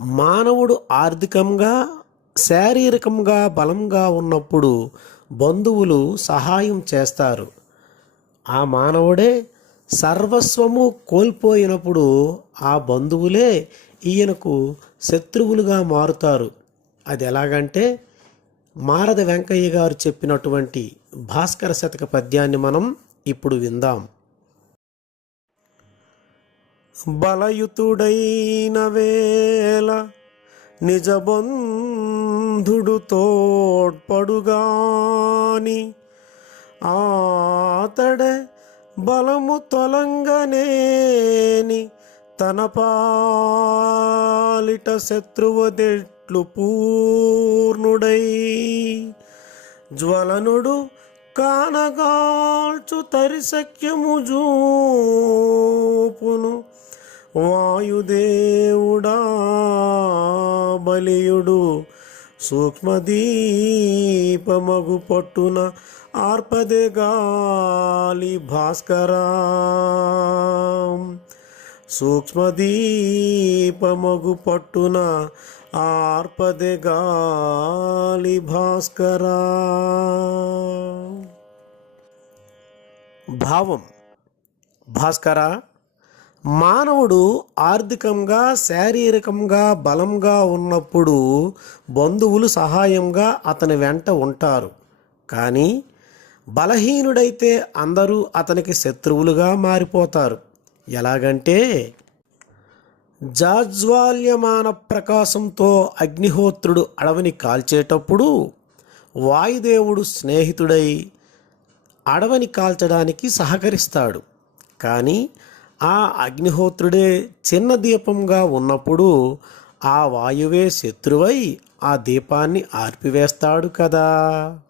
మానవుడు ఆర్థికంగా శారీరకంగా బలంగా ఉన్నప్పుడు బంధువులు సహాయం చేస్తారు. ఆ మానవుడే సర్వస్వము కోల్పోయినప్పుడు ఆ బంధువులే ఈయనకు శత్రువులుగా మారుతారు. అది ఎలాగంటే మారద వెంకయ్య గారు చెప్పినటువంటి భాస్కర శతక పద్యాన్ని మనం ఇప్పుడు విందాం. బలయుతుడైన వేళ నిజబంధుడు తోడ్పడుగాని ఆతడే బలము తొలంగనేని తన పాలిట శత్రువదెట్లు పూర్ణుడై జ్వలనుడు కానగాల్చు తరిసఖ్యము జూపును. వాయుదేవుడా బలియుడు సూక్ష్మదీపమగు పట్టున ఆర్పదే గాలి భాస్కరా. సూక్ష్మదీపమగు పట్టున ఆర్పదే గాలి భాస్కరా. భావం. భాస్కర మానవుడు ఆర్థికంగా శారీరకంగా బలంగా ఉన్నప్పుడు బంధువులు సహాయంగా అతని వెంట ఉంటారు. కానీ బలహీనుడైతే అందరూ అతనికి శత్రువులుగా మారిపోతారు. ఎలాగంటే జాజ్వాల్యమాన ప్రకాశంతో అగ్నిహోత్రుడు అడవిని కాల్చేటప్పుడు వాయుదేవుడు స్నేహితుడై అడవిని కాల్చడానికి సహకరిస్తాడు. కానీ ఆ అగ్నిహోత్రుడే చిన్న దీపంగా ఉన్నప్పుడు ఆ వాయువే శత్రువై ఆ దీపాన్ని ఆర్పివేస్తాడు కదా.